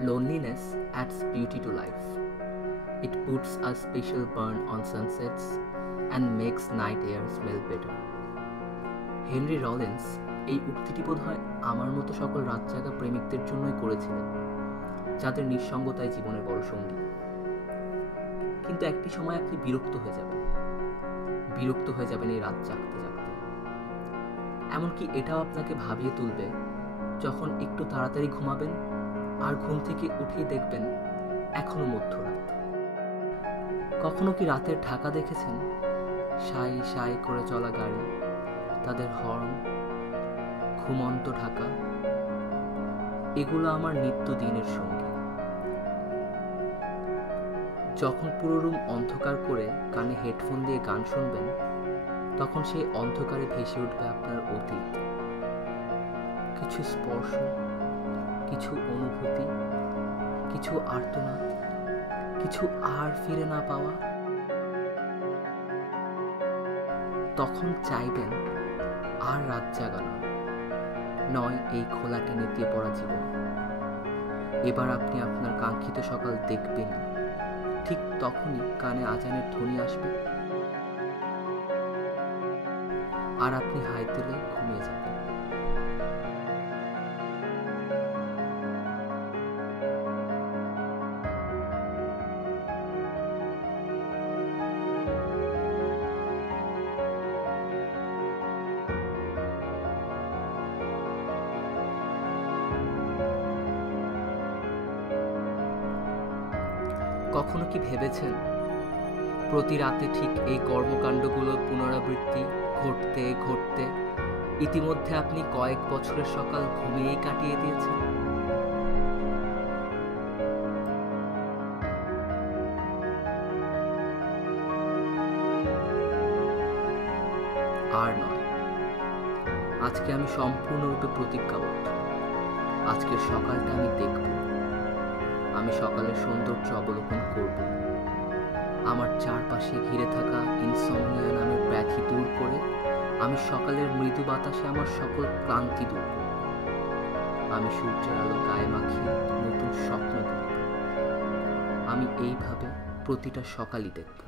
Loneliness adds beauty to life. It puts a special burn on sunsets and makes night air smell better. Henry Rollins এই উক্তিটি বোধহয় আমার মতো সকল রাতজাগা প্রেমিকদের জন্যই করেছিলেন, যাদের নিঃসঙ্গতাই জীবনের বড় সঙ্গী। কিন্তু একটি সময় আপনি বিরক্ত হয়ে যাবেন এই রাত জাগতে জাগতে। এমনকি এটাও আপনাকে ভাবিয়ে তুলবে যখন একটু তাড়াতাড়ি ঘুমাবেন আর ঘুম থেকে উঠেই দেখবেন এখনো মধ্যরাত। কখনো কি রাতের ঢাকা দেখেছেন? সাই সাই করে চলা গাড়ি, তাদের হর্ন, ঘুমন্ত ঢাকা, এগুলো আমার নিত্যদিনের সঙ্গী। যখন পুরো রুম অন্ধকার করে কানে হেডফোন দিয়ে গান শুনবেন, তখন সেই অন্ধকারে ভেসে উঠবে আপনার অতীত, কিছু স্পর্শ, কিছু অনুভূতি, কিছু আর্তনাদ, কিছু আর ফিরে না পাওয়া। তখন চাইবেন আর রাত জাগানো নয়, এই খোলা টেনে দিয়ে পড়া জীবন। এবার আপনি আপনার কাঙ্ক্ষিত সকাল দেখবেন, ঠিক তখনই কানে আজানের ধ্বনি আসবে আর আপনি হাই তুলে ঘুমিয়ে যাবেন। কখনো কি ভেবেছেন প্রতি রাতে ঠিক এই কর্মকাণ্ডগুলোর পুনরাবৃত্তি ঘটতে ঘটতে ইতিমধ্যে আপনি কয়েক বছরের সকাল ঘুমিয়েই কাটিয়ে দিয়েছেন? আর নয়, আজকে আমি সম্পূর্ণরূপে প্রতিজ্ঞাবদ্ধ। আজকের সকালটা আমি দেখব, আমি সকালের সৌন্দর্য অবলোকন করব, আমার চারপাশে ঘিরে থাকা ইনসমনিয়া নামের ব্যাধি দূর করে আমি সকালের মৃদু বাতাসে আমার সকল ক্লান্তি দূর করব। আমি সূর্যের আলো গায়ে মাখিয়ে নতুন স্বপ্ন দেখব। আমি এইভাবে প্রতিটা সকালই দেখব।